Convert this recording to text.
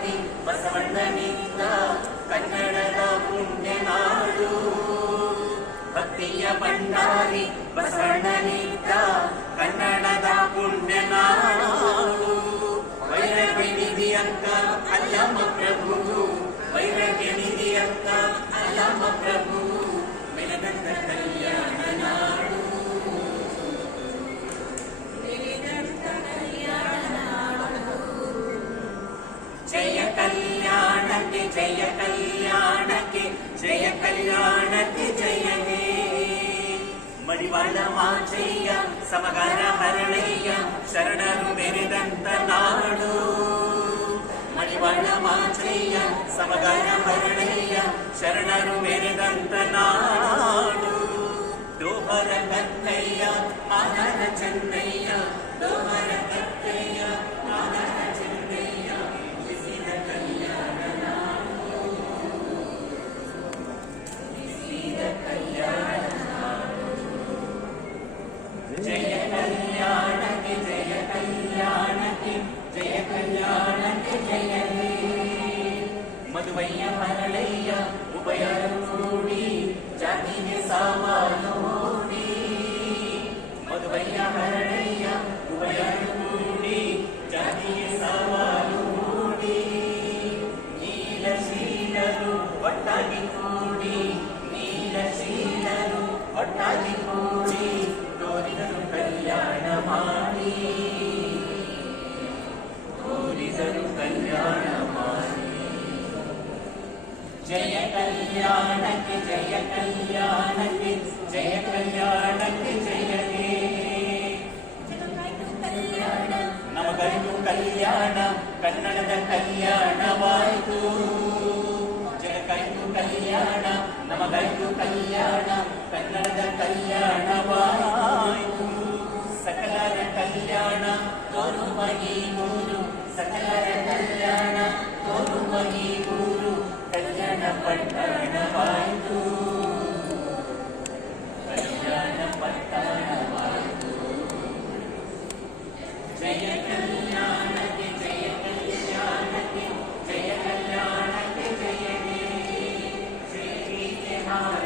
ಭಂಡಾರಿ ಬಸವಣ್ಣನಿಂದ ಕನ್ನಡದ ಪುಣ್ಯನಾಡು ಭಕ್ತಿಯ ಭಂಡಾರಿ ಬಸವಣ್ಣನಿಂದ ಕನ್ನಡದ ಪುಣ್ಯನಾಡು ವೈರಗ್ಯ ನಿಧಿಯಂತ ಅಲ್ಲಮ ಪ್ರಭು ವೈರಗ್ಯ ನಿಧಿಯಂತ ಅಲ್ಲಮ ಪ್ರಭು ಕಲ್ಯಾಣಕ್ಕೆ ಜಯ ಕಲ್ಯಾಣಕ್ಕೆ ಜಯ ಕಲ್ಯಾಣಕ್ಕೆ ಜಯ ಹೇ ಮಡಿವಾಳ ಮಾಚಯ್ಯ ಸಮಗಾರ ಹರಳಯ್ಯ ಶರಣರು ಬೆರೆದಂತ ನಾಡು ಮಡಿವಾಳ ಮಾಚಯ್ಯ ಸಮಗಾರ ಹರಳಯ್ಯ ಶರಣರು ಬೆರೆದಂತ ನಾಡು ದೋಹರ ಕತ್ತಯ್ಯ ಮಾನರ మధువయ్య మరళయ్య ఉభయరు కూడి జాతిని సామాను మధువయ్య మరళయ్య ఉభయరు కూడి జాతిని సామాను నీలశీలరు ఒట్టాగి కూడి నీలశీలరు ఒట్టాగి ತೋರಿದರು ಕಲ್ಯಾಣ ಮಾಡಿ ಜಯ ಕಲ್ಯಾಣಕ್ಕೆ ಜಯ ಕಲ್ಯಾಣಕ್ಕೆ ಜಯ ಕಲ್ಯಾಣಕ್ಕೆ ಜಯ ಹೇ ನಮಗೈದು ಕಲ್ಯಾಣ ಕನ್ನಡದ ಕಲ್ಯಾಣವಾಯಿತು ಜಗಕ್ಕೈದು ಕಲ್ಯಾಣ ನಮಗೈದು ಕಲ್ಯಾಣ ಕನ್ನಡದ ಕಲ್ಯಾಣವಾಯಿತು जय ध्यानक जय कानके जय धानक जय जय हे